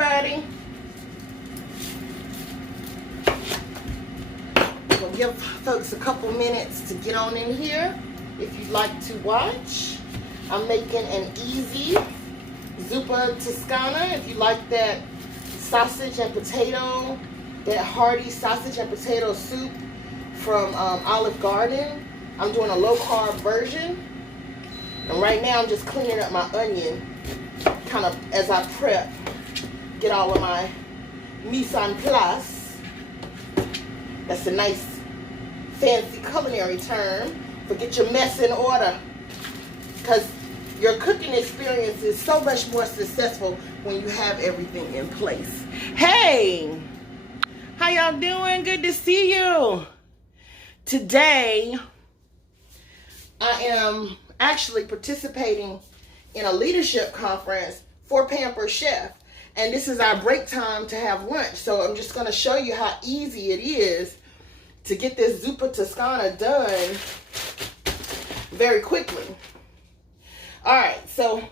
everybody. We'll give folks a couple minutes to get on in here if you'd like to watch. I'm making an easy Zuppa Toscana. If you like that sausage and potato, that hearty sausage and potato soup from Olive Garden, I'm doing a low-carb version. And right now I'm just cleaning up my onion, kind of as I prep, get all of my mise en place. That's a nice fancy culinary term for get your mess in order. Because your cooking experience is so much more successful when you have everything in place. Hey, how y'all doing? Good to see you. Today, I am actually participating in a leadership conference for Pampered Chef. And this is our break time to have lunch. So I'm just going to show you how easy it is to get this Zuppa Toscana done very quickly. All right, so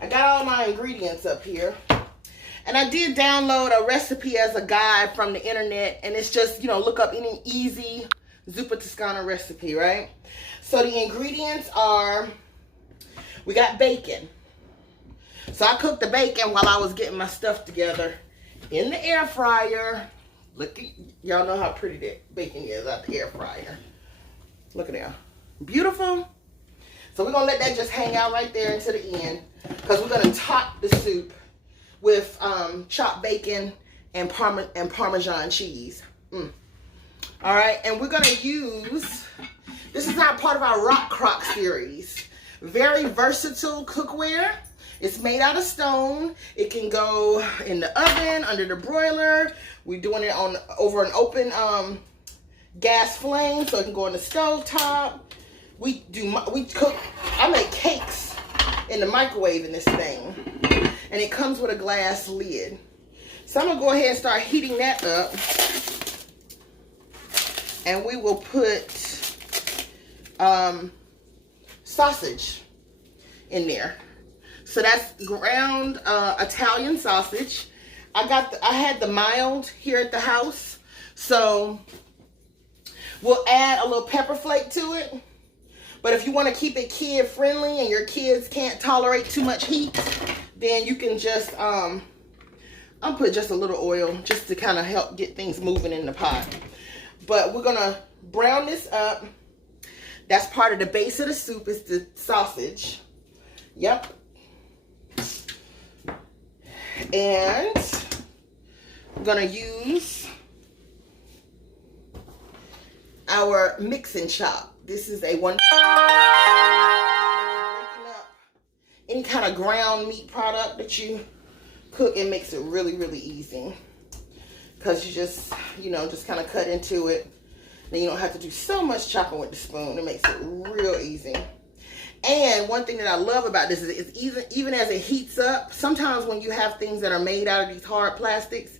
I got all my ingredients up here. And I did download a recipe as a guide from the internet. And it's just, you know, look up any easy Zuppa Toscana recipe, right? So the ingredients are, we got bacon. So I cooked the bacon while I was getting my stuff together in the air fryer. Look, y'all know how pretty that bacon is out the air fryer. Look at that. Beautiful. So we're going to let that just hang out right there until the end, because we're going to top the soup with chopped bacon and Parmesan cheese. All right, and we're going to use, this is our part of our Rock Crock series. Very versatile cookware. It's made out of stone. It can go in the oven, under the broiler. We're doing it on over an open gas flame, so it can go on the stove top. We cook, I make cakes in the microwave in this thing. And it comes with a glass lid. So I'm gonna go ahead and start heating that up. And we will put sausage in there. So that's ground Italian sausage. I had the mild here at the house. So we'll add a little pepper flake to it. But if you want to keep it kid friendly and your kids can't tolerate too much heat, then you can just, I'll put just a little oil just to kind of help get things moving in the pot. But we're going to brown this up. That's part of the base of the soup is the sausage. Yep. And I'm going to use our mix and chop. This is a one. Any kind of ground meat product that you cook, it makes it really, really easy. Because you just, you know, just kind of cut into it. Then you don't have to do so much chopping with the spoon. It makes it real easy. And one thing that I love about this is even as it heats up, sometimes when you have things that are made out of these hard plastics,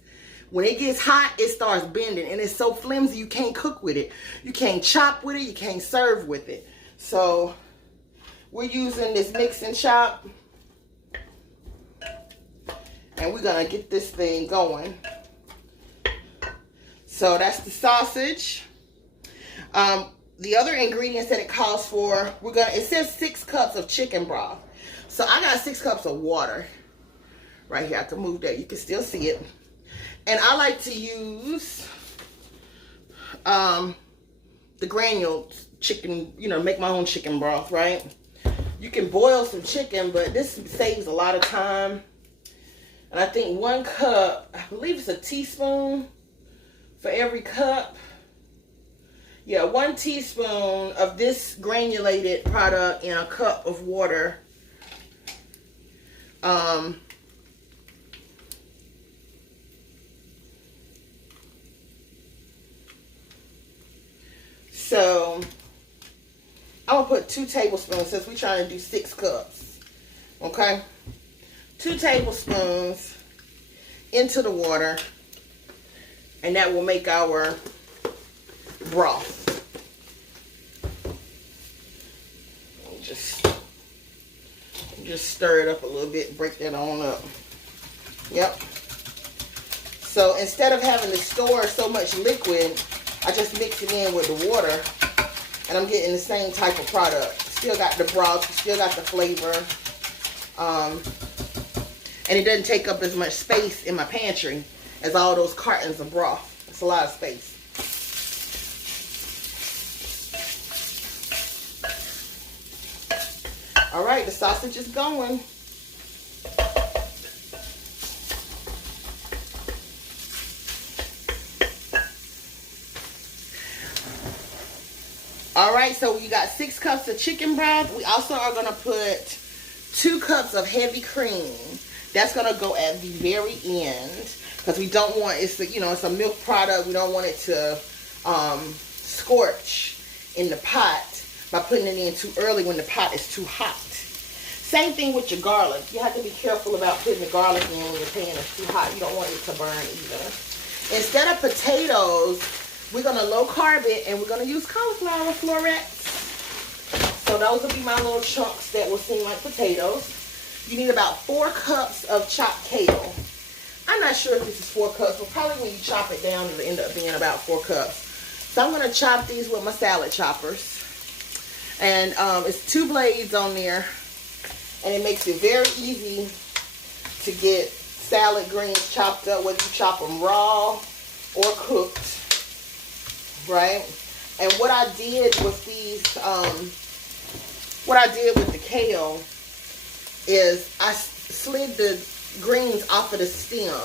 when it gets hot, it starts bending. And it's so flimsy, you can't cook with it. You can't chop with it. You can't serve with it. So we're using this mix and chop. And we're going to get this thing going. So that's the sausage. The other ingredients that it calls for, it says 6 cups of chicken broth. So I got 6 cups of water right here. I can move that. You can still see it. And I like to use the granuled chicken, you know, make my own chicken broth, right? You can boil some chicken, but this saves a lot of time. And I think 1 cup, I believe it's a teaspoon for every cup. Yeah, 1 teaspoon of this granulated product in a cup of water. So I'm gonna put 2 tablespoons since we're trying to do 6 cups. Okay, 2 tablespoons into the water, and that will make our broth. Just stir it up a little bit, break that on up. Yep. So instead of having to store so much liquid, I just mix it in with the water, and I'm getting the same type of product. Still got the broth, still got the flavor, and it doesn't take up as much space in my pantry as all those cartons of broth. It's a lot of space. All right, the sausage is going. All right, so you got 6 cups of chicken broth. We also are going to put 2 cups of heavy cream. That's going to go at the very end because we don't want it's a milk product. We don't want it to scorch in the pot by putting it in too early when the pot is too hot. Same thing with your garlic. You have to be careful about putting the garlic in when your pan is too hot. You don't want it to burn either. Instead of potatoes, we're going to low carb it, and we're going to use cauliflower florets. So those will be my little chunks that will seem like potatoes. You need about 4 cups of chopped kale. I'm not sure if this is 4 cups, but probably when you chop it down, it'll end up being about 4 cups. So I'm going to chop these with my salad choppers. And it's 2 blades on there, and it makes it very easy to get salad greens chopped up, whether you chop them raw or cooked. Right? And what I did with these, what I did with the kale is I slid the greens off of the stem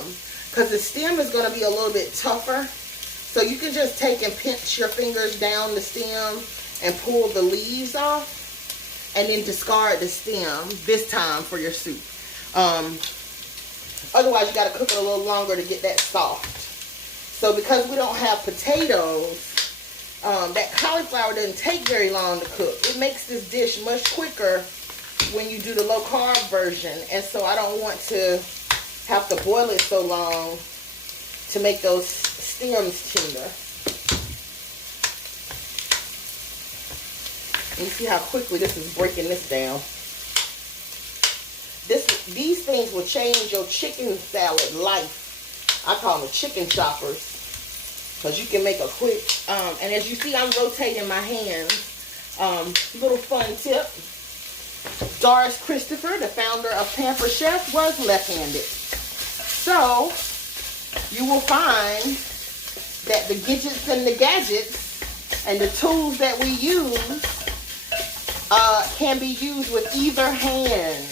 because the stem is going to be a little bit tougher. So you can just take and pinch your fingers down the stem and pull the leaves off and then discard the stem this time for your soup. Otherwise, you got to cook it a little longer to get that soft. So because we don't have potatoes, that cauliflower doesn't take very long to cook. It makes this dish much quicker when you do the low carb version. And so I don't want to have to boil it so long to make those stems tender. And you see how quickly this is breaking this down. These things will change your chicken salad life. I call them chicken choppers. Because you can make a quick, and as you see, I'm rotating my hands. Little fun tip. Doris Christopher, the founder of Pampered Chef, was left-handed. So, you will find that the gadgets and the gadgets and the tools that we use can be used with either hand.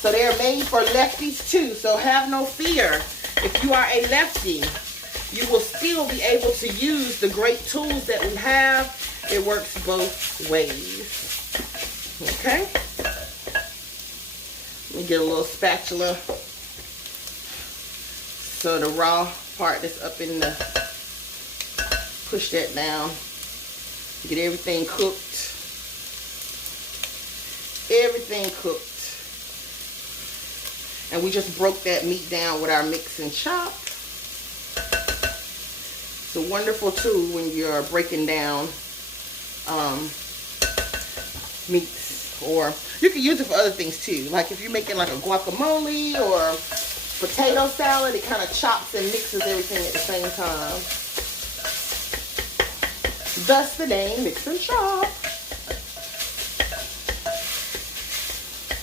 So they're made for lefties too. So have no fear. If you are a lefty, you will still be able to use the great tools that we have. It works both ways. Okay? Let me get a little spatula so the raw part that's up in the, push that down. Get everything cooked. Everything cooked. And we just broke that meat down with our mix and chop. It's a wonderful tool when you're breaking down meats, or you can use it for other things too. Like if you're making like a guacamole or potato salad, it kind of chops and mixes everything at the same time. Thus the name mix and chop.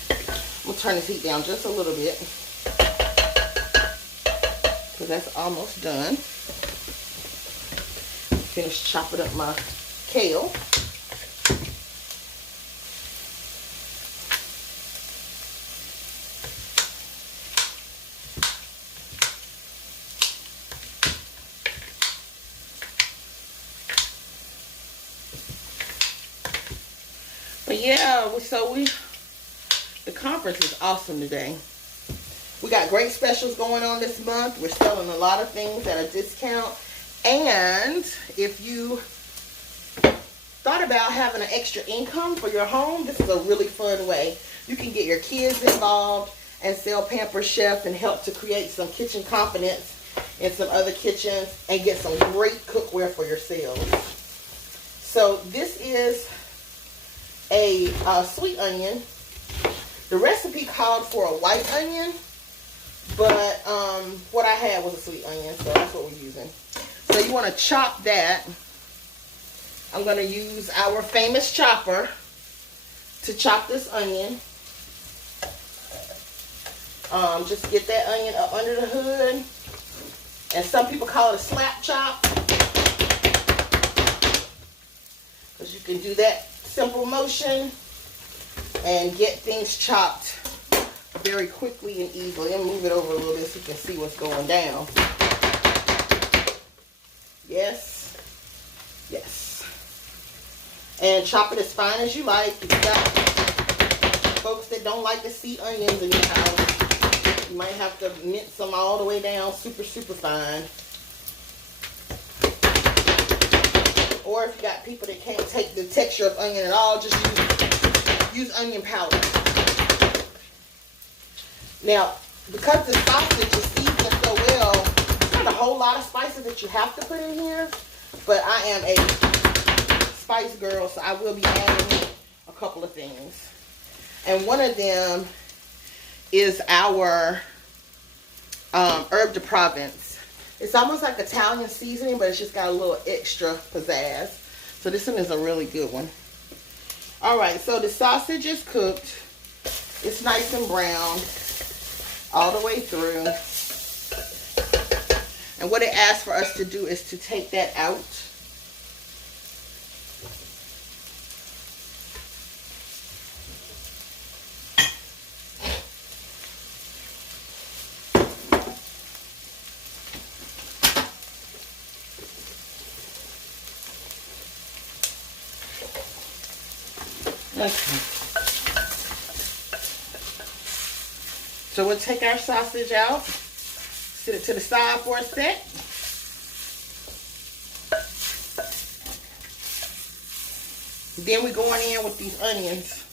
I'm gonna turn this heat down just a little bit because that's almost done. Finish chopping up my kale. But yeah, the conference is awesome today. We got great specials going on this month. We're selling a lot of things at a discount. And if you thought about having an extra income for your home, this is a really fun way. You can get your kids involved and sell Pampered Chef and help to create some kitchen confidence in some other kitchens and get some great cookware for yourselves. So this is a sweet onion. The recipe called for a white onion, But what I had was a sweet onion, so that's what we're using. So you want to chop that. I'm going to use our famous chopper to chop this onion. Just get that onion up under the hood. And some people call it a slap chop, because you can do that simple motion and get things chopped very quickly and easily. And move it over a little bit so you can see what's going down. Yes. Yes. And chop it as fine as you like. If you got folks that don't like to see onions in your house, you might have to mince them all the way down super, super fine. Or if you got people that can't take the texture of onion at all, just use onion powder. Now, because the sausage is seasoned so well, there's not a whole lot of spices that you have to put in here. But I am a spice girl, so I will be adding a couple of things. And one of them is our herb de Provence. It's almost like Italian seasoning, but it's just got a little extra pizzazz. So this one is a really good one. Alright, so the sausage is cooked. It's nice and brown all the way through. And what it asks for us to do is to take that out. Okay. So we'll take our sausage out, sit it to the side for a sec. Then we're going in with these onions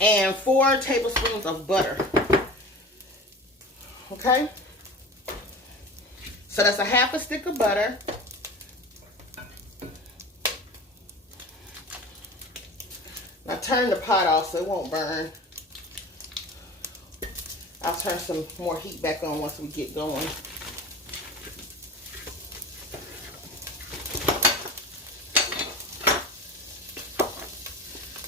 and 4 tablespoons of butter. Okay? So that's a half a stick of butter. Now turn the pot off so it won't burn. I'll turn some more heat back on once we get going.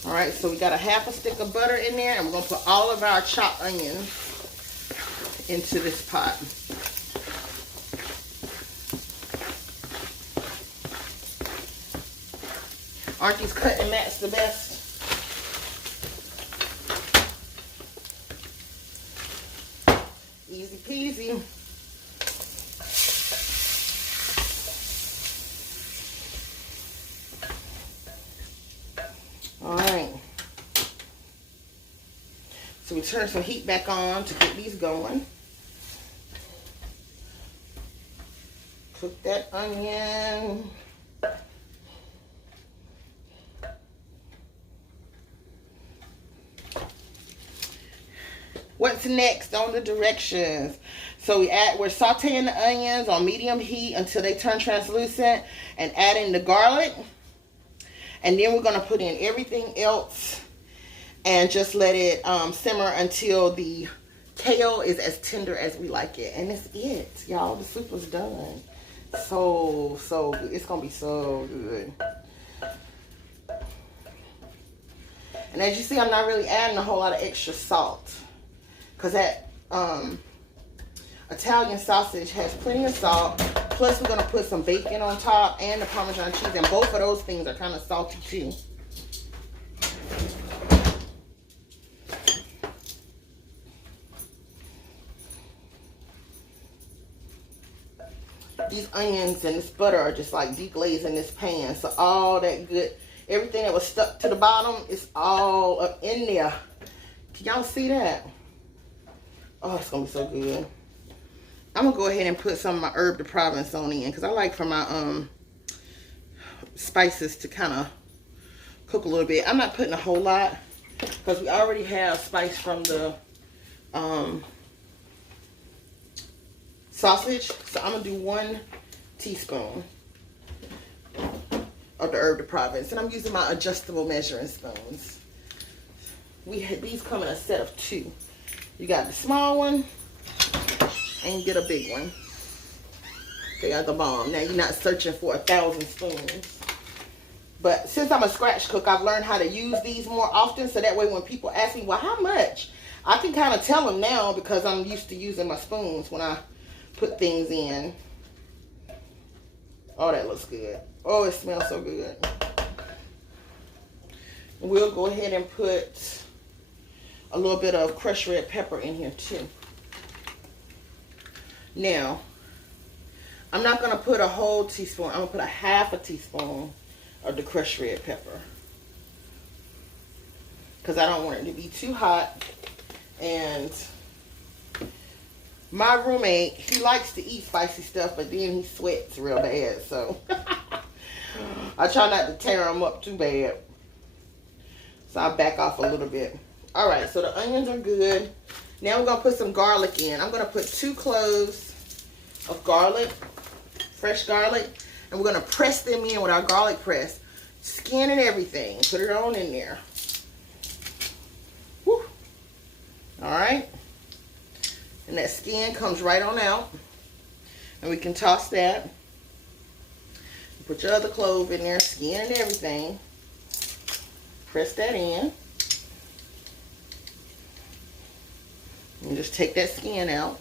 Alright, so we got a half a stick of butter in there, and we're going to put all of our chopped onions into this pot. Aren't these cut and match the best? Easy peasy. Alright. So we turn some heat back on to get these going. Cook that onion. What's next on the directions? So we're sauteing the onions on medium heat until they turn translucent and adding the garlic. And then we're going to put in everything else and just let it simmer until the kale is as tender as we like it. And that's it, y'all. The soup is done. So good. It's going to be so good. And as you see, I'm not really adding a whole lot of extra salt, because that Italian sausage has plenty of salt. Plus, we're going to put some bacon on top and the Parmesan cheese. And both of those things are kind of salty too. These onions and this butter are just like deglazing this pan. So all that good, everything that was stuck to the bottom is all up in there. Can y'all see that? Oh, it's going to be so good. I'm going to go ahead and put some of my herb de Provence on in, because I like for my spices to kind of cook a little bit. I'm not putting a whole lot, because we already have spice from the sausage. So I'm going to do 1 teaspoon of the herb de Provence. And I'm using my adjustable measuring spoons. These come in a set of 2. You got the small one and you get a big one. They got the bomb. Now you're not searching for 1,000 spoons. But since I'm a scratch cook, I've learned how to use these more often. So that way when people ask me, well, how much? I can kind of tell them now because I'm used to using my spoons when I put things in. Oh, that looks good. Oh, it smells so good. We'll go ahead and put a little bit of crushed red pepper in here too. Now, I'm not going to put a whole teaspoon. I'm going to put a half a teaspoon of the crushed red pepper. Because I don't want it to be too hot. And my roommate, he likes to eat spicy stuff, but then he sweats real bad. So, I try not to tear him up too bad. So, I'll back off a little bit. Alright, so the onions are good. Now we're going to put some garlic in. I'm going to put 2 cloves of garlic, fresh garlic. And we're going to press them in with our garlic press. Skin and everything. Put it on in there. Woo. Alright. And that skin comes right on out. And we can toss that. Put your other clove in there. Skin and everything. Press that in. And just take that skin out.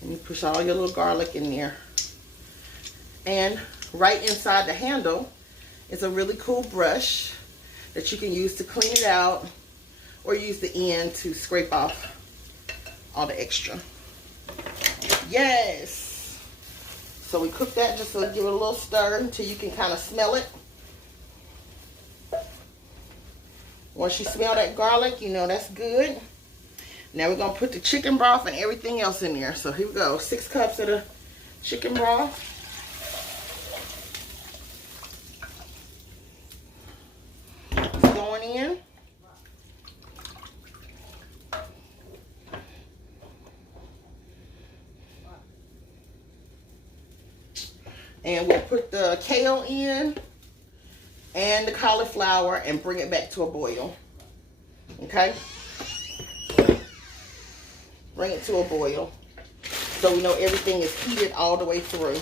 And you push all your little garlic in there. And right inside the handle is a really cool brush that you can use to clean it out. Or use the end to scrape off all the extra. Yes! So we cook that just to give it a little stir until you can kind of smell it. Once you smell that garlic, you know that's good. Now we're going to put the chicken broth and everything else in there. So here we go. 6 cups of the chicken broth. It's going in. And we'll put the kale in and the cauliflower and bring it back to a boil. Okay? Bring it to a boil so we know everything is heated all the way through.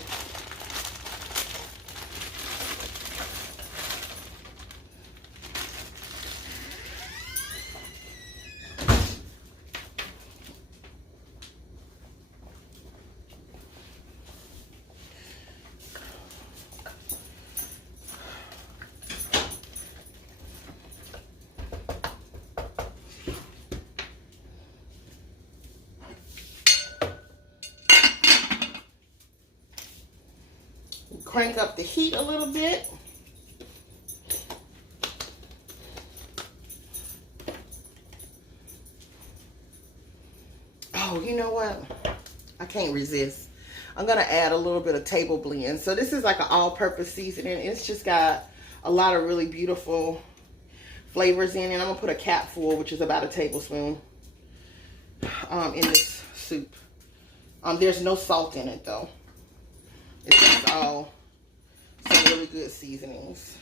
Crank up the heat a little bit. Oh, you know what? I can't resist. I'm going to add a little bit of table blend. So this is like an all-purpose seasoning. It's just got a lot of really beautiful flavors in it. I'm going to put a capful, which is about a tablespoon, in this soup. There's no salt in it, though. It's just all some really good seasonings.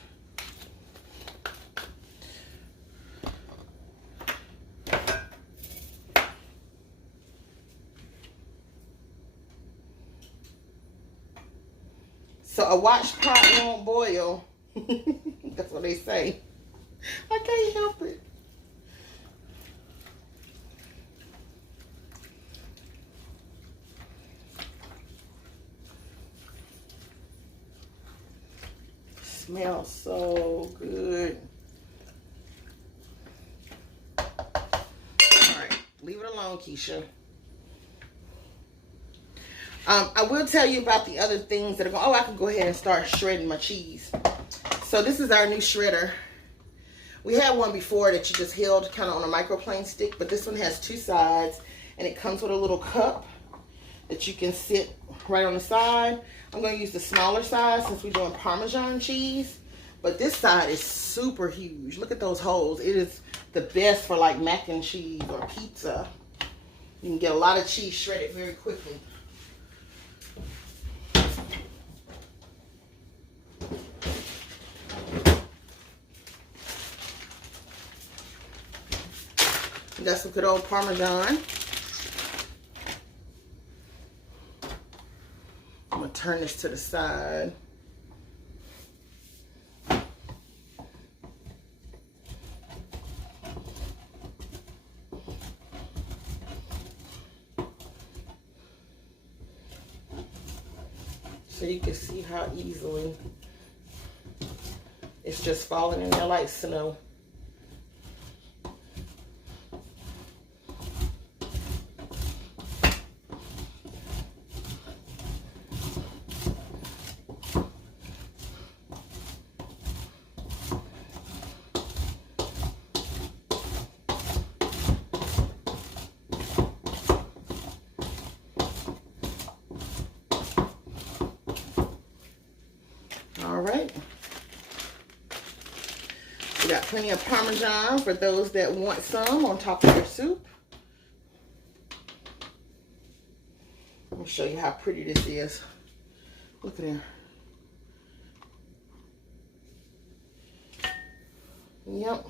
So a watch pot won't boil. That's what they say. I can't help it. Smells so good. All right, leave it alone, Keisha. I will tell you about the other things that are going. Oh, I can go ahead and start shredding my cheese. So this is our new shredder. We had one before that you just held kind of on a microplane stick, but this one has 2 sides, and it comes with a little cup that you can sit right on the side. I'm going to use the smaller size since we're doing Parmesan cheese. But this side is super huge. Look at those holes. It is the best for like mac and cheese or pizza. You can get a lot of cheese shredded very quickly. Got some good old Parmesan. I'm gonna turn this to the side. So you can see how easily it's just falling in there like snow. All right. We got plenty of Parmesan for those that want some on top of their soup. Let me show you how pretty this is. Look at there. Yep.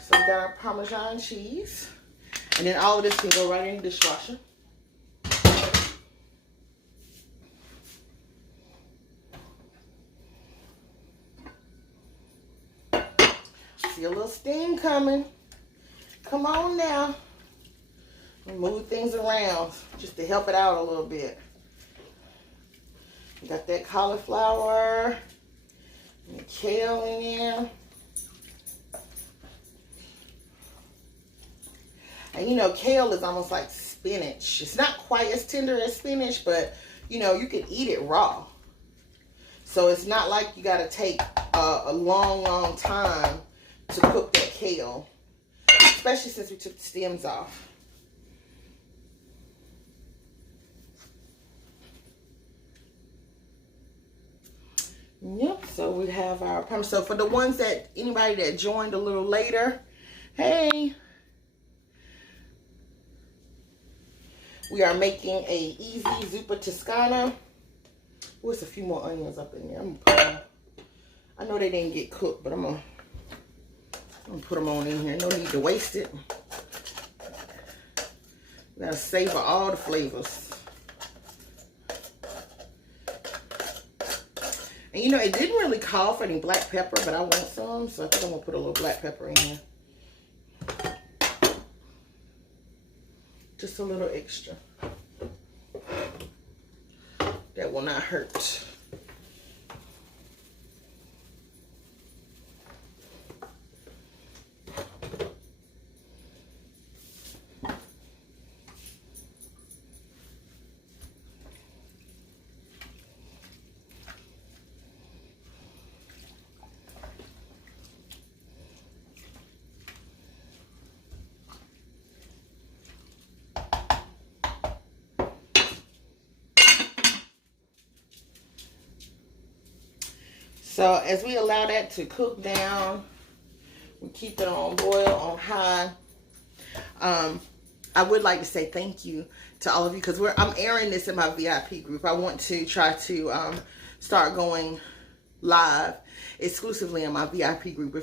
So we got our Parmesan cheese. And then all of this can go right in the dishwasher. See a little steam coming. Come on now. Move things around just to help it out a little bit. We got that cauliflower and the kale in there. And you know, kale is almost like spinach. It's not quite as tender as spinach, but you know, you can eat it raw. So it's not like you got to take a long time to cook that kale, especially since we took the stems off. Yep, so we have our Parmesan. So for the ones that, anybody that joined a little later, hey, we are making a easy Zuppa Toscana. There's a few more onions up in there. I'm gonna put them, I know they didn't get cooked, but I'm gonna put them on in here. No need to waste it. We gotta savor all the flavors. And you know, it didn't really call for any black pepper, but I want some, so I think I'm gonna put a little black pepper in here. Just a little extra. That will not hurt. So as we allow that to cook down, we keep it on boil, on high. I would like to say thank you to all of you, because I'm airing this in my VIP group. I want to try to start going live exclusively in my VIP group.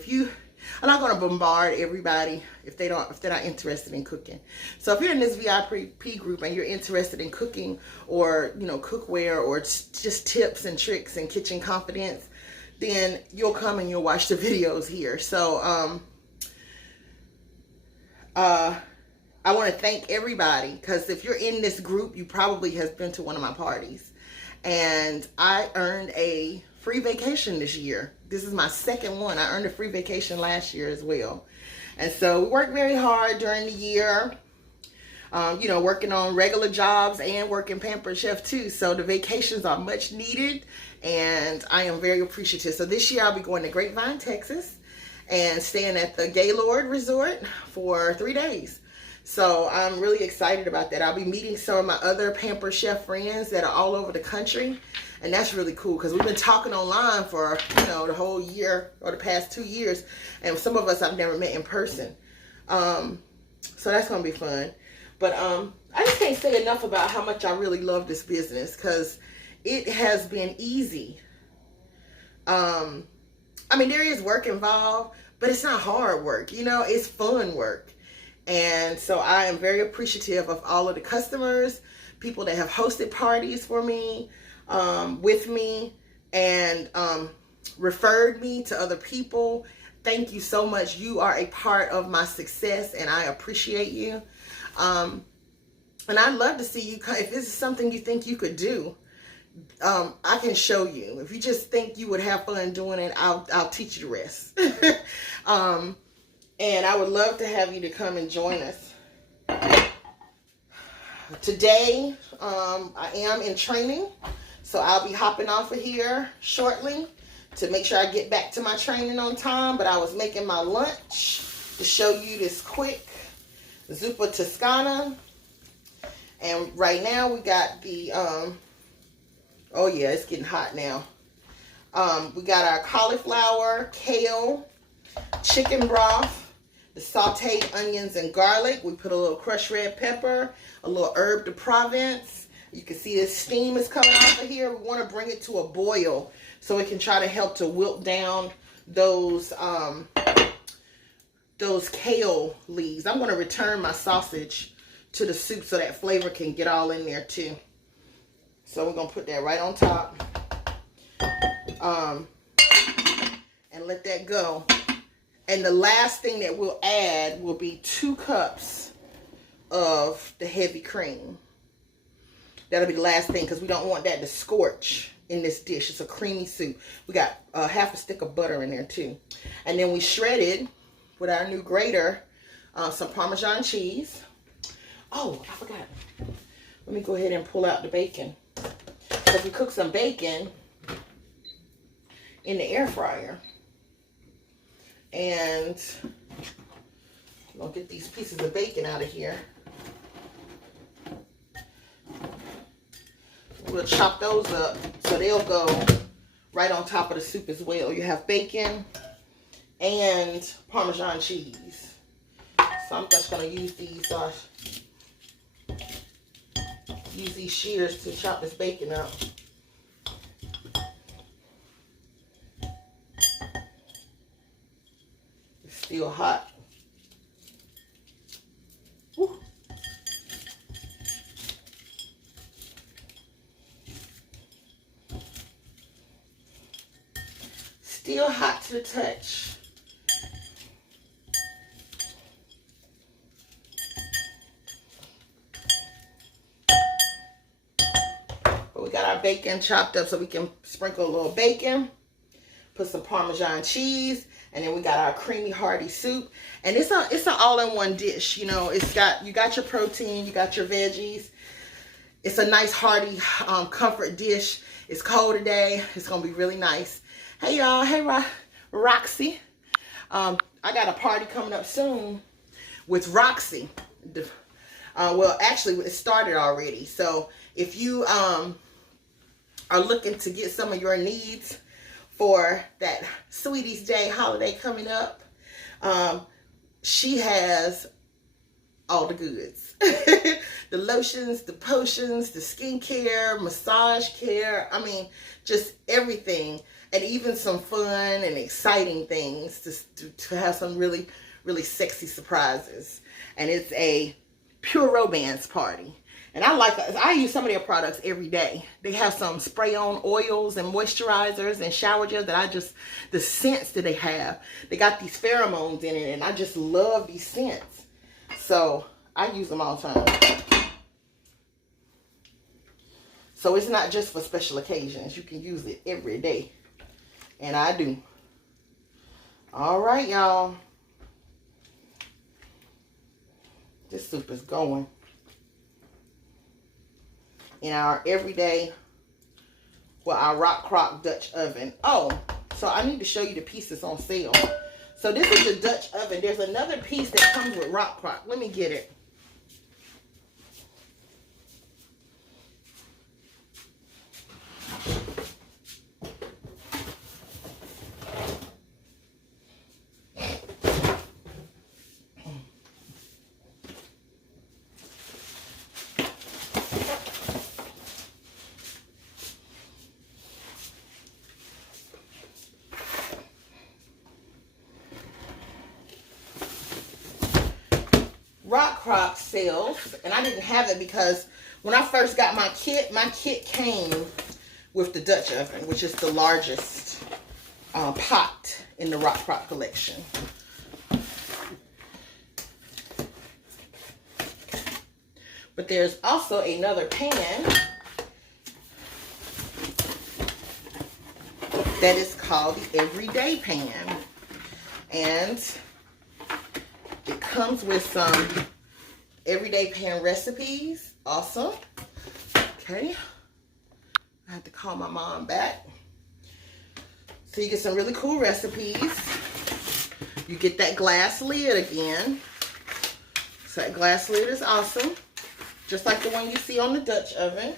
I'm not going to bombard everybody if they're not interested in cooking. So if you're in this VIP group and you're interested in cooking, or you know, cookware, or just tips and tricks and kitchen confidence, then you'll come and you'll watch the videos here. So I want to thank everybody, because if you're in this group, you probably have been to one of my parties. And I earned a free vacation this year. This is my second one. I earned a free vacation last year as well. And so we worked very hard during the year, you know, working on regular jobs and working Pampered Chef too. So the vacations are much needed, and I am very appreciative. So this year I'll be going to Grapevine, Texas, and staying at the Gaylord Resort for 3 days. So I'm really excited about that. I'll be meeting some of my other Pampered Chef friends that are all over the country. And that's really cool, because we've been talking online for, you know, the whole year or the past 2 years. And some of us I've never met in person. So that's going to be fun. But I just can't say enough about how much I really love this business, because it has been easy. I mean, there is work involved, but it's not hard work, you know, it's fun work. And so I am very appreciative of all of the customers, people that have hosted parties for me, with me, and referred me to other people. Thank you so much. You are a part of my success, and I appreciate you. And I'd love to see you. If this is something you think you could do, I can show you. If you just think you would have fun doing it, I'll teach you the rest. And I would love to have you to come and join us. Today, I am in training, so I'll be hopping off of here shortly to make sure I get back to my training on time. But I was making my lunch to show you this quick Zuppa Toscana. And right now we got the, oh yeah, it's getting hot now. We got our cauliflower, kale, chicken broth, the sauteed onions and garlic. We put a little crushed red pepper, a little herb de Provence. You can see the steam is coming off of here. We want to bring it to a boil so it can try to help to wilt down those kale leaves. I'm going to return my sausage to the soup so that flavor can get all in there too. So we're going to put that right on top. And let that go. And the last thing that we'll add will be 2 cups of the heavy cream. That'll be the last thing because we don't want that to scorch in this dish. It's a creamy soup. We got half a stick of butter in there too. And then we shredded with our new grater some Parmesan cheese. Oh, I forgot. Let me go ahead and pull out the bacon. So we cook some bacon in the air fryer. And I'm going to get these pieces of bacon out of here. We'll chop those up so they'll go right on top of the soup as well. You have bacon and Parmesan cheese. So I'm just going to use these shears to chop this bacon up. It's still hot. Woo. Still hot to the touch. But we got our bacon chopped up so we can sprinkle a little bacon, put some Parmesan cheese, and then we got our creamy hearty soup. And it's an all-in-one dish. You know, you got your protein, you got your veggies. It's a nice hearty comfort dish. It's cold today. It's gonna be really nice. Hey y'all, hey Roxy. I got a party coming up soon with Roxy. Well, actually, it started already. So if you are looking to get some of your needs for that Sweeties Day holiday coming up, she has all the goods. The lotions, the potions, the skincare, massage care. I mean, just everything. And even some fun and exciting things to have some really, really sexy surprises. And it's a pure romance party. And I use some of their products every day. They have some spray-on oils and moisturizers and shower gels that the scents that they have. They got these pheromones in it, and I just love these scents. So I use them all the time. So it's not just for special occasions. You can use it every day. And I do. All right, y'all. This soup is going in our everyday, well, our Rock Crock Dutch oven. Oh, so I need to show you the pieces on sale. So this is the Dutch oven. There's another piece that comes with Rock Crock. Let me get it. rock crock sales, and I didn't have it because when I first got my kit came with the Dutch oven, which is the largest pot in the rock crock collection. But there's also another pan that is called the Everyday Pan. And it comes with some Everyday Pan recipes. Awesome. Okay. I have to call my mom back. So you get some really cool recipes. You get that glass lid again. So that glass lid is awesome. Just like the one you see on the Dutch oven.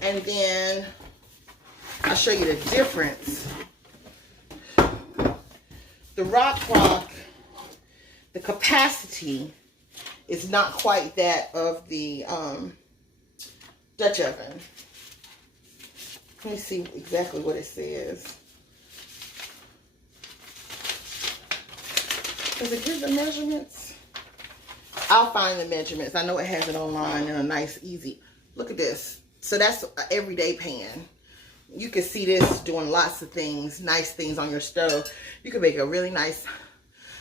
And then I'll show you the difference. The rock crock, the capacity is not quite that of the Dutch oven. Let me see exactly what it says. Does it give the measurements? I'll find the measurements. I know it has it online in a nice, easy. Look at this. So that's an everyday pan. You can see this doing lots of things, nice things on your stove. You can make a really nice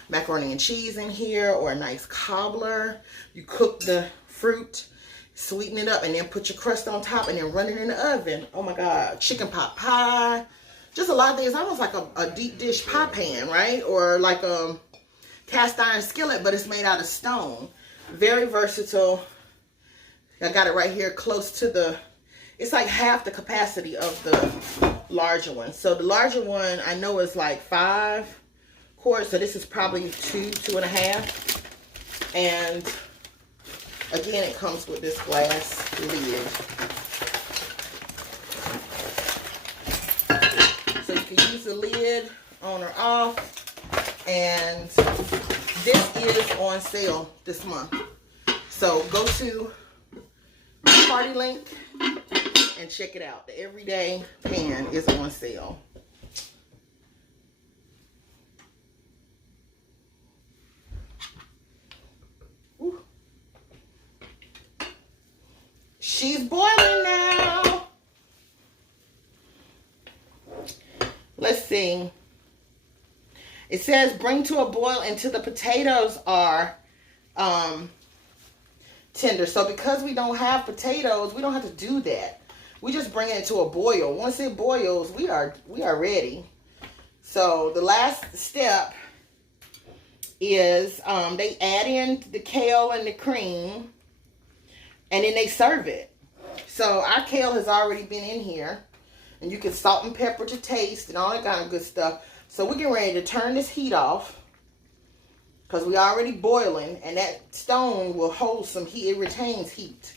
macaroni and cheese in here, or a nice cobbler. You cook the fruit, sweeten it up, and then put your crust on top, and then run it in the oven. Oh my God, chicken pot pie. Just a lot of things, almost like a deep dish pie pan, right? Or like a cast iron skillet, but it's made out of stone. Very versatile. I got it right here close to the, it's like half the capacity of the larger one. So the larger one I know is like 5 quarts, so this is probably 2.5. And again, it comes with this glass lid. So you can use the lid on or off. And this is on sale this month. So go to Party Link and check it out. The Everyday Pan is on sale. Ooh. She's boiling now. Let's see. It says bring to a boil until the potatoes are tender. So because we don't have potatoes, we don't have to do that. We just bring it to a boil. Once it boils, we are ready. So the last step is they add in the kale and the cream, and then they serve it. So our kale has already been in here, and you can salt and pepper to taste and all that kind of good stuff. So we're getting ready to turn this heat off because we're already boiling, and that stone will hold some heat. It retains heat.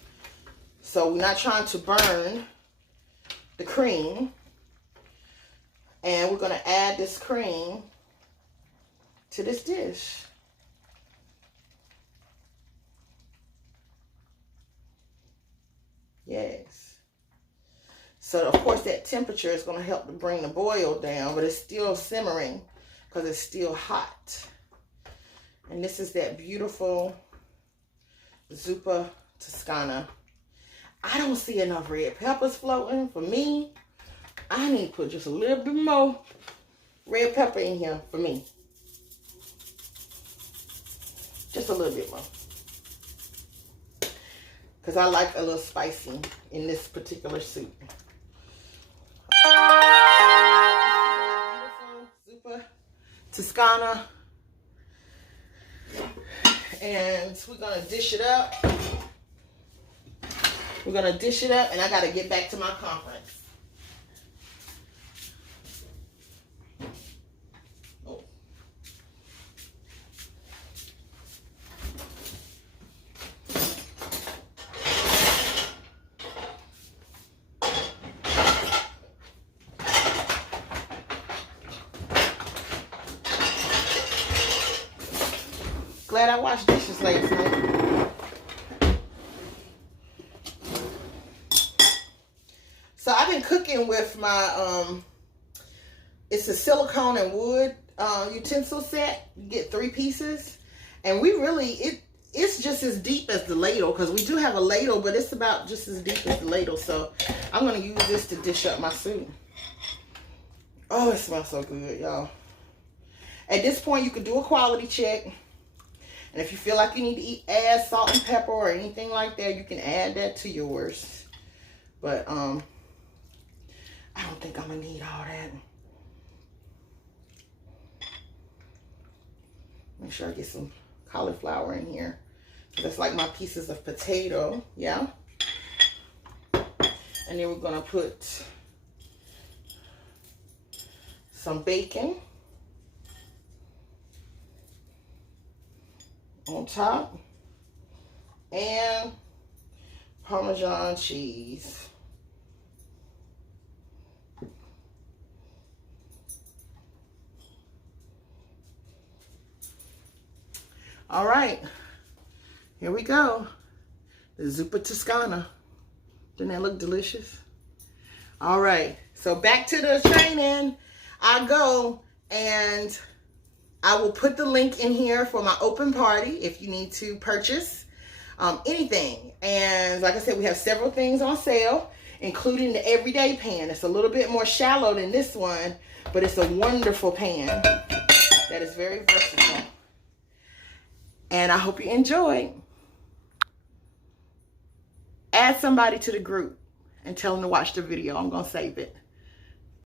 So we're not trying to burn the cream. And we're going to add this cream to this dish. Yes. So, of course, that temperature is going to help to bring the boil down, but it's still simmering because it's still hot. And this is that beautiful Zuppa Toscana. I don't see enough red peppers floating for me. I need to put just a little bit more red pepper in here for me. Just a little bit more. Because I like a little spicy in this particular soup. Beautiful Zuppa Toscana. And we're going to dish it up. We're going to dish it up, and I got to get back to my conference. Oh. Glad I washed dishes last night. So I've been cooking with my, it's a silicone and wood utensil set. You get 3 pieces. And we really, it's just as deep as the ladle, because we do have a ladle, but it's about just as deep as the ladle. So I'm going to use this to dish up my soup. Oh, it smells so good, y'all. At this point, you can do a quality check. And if you feel like you need to add salt and pepper or anything like that, you can add that to yours. But I don't think I'm going to need all that. Make sure I get some cauliflower in here. That's like my pieces of potato, yeah. And then we're gonna put some bacon on top and Parmesan cheese. All right, here we go. The Zuppa Toscana. Doesn't that look delicious? All right, so back to the training I go, and I will put the link in here for my open party if you need to purchase anything. And like I said, we have several things on sale, including the everyday pan. It's a little bit more shallow than this one, but it's a wonderful pan that is very versatile. And I hope you enjoyed. Add somebody to the group and tell them to watch the video. I'm going to save it.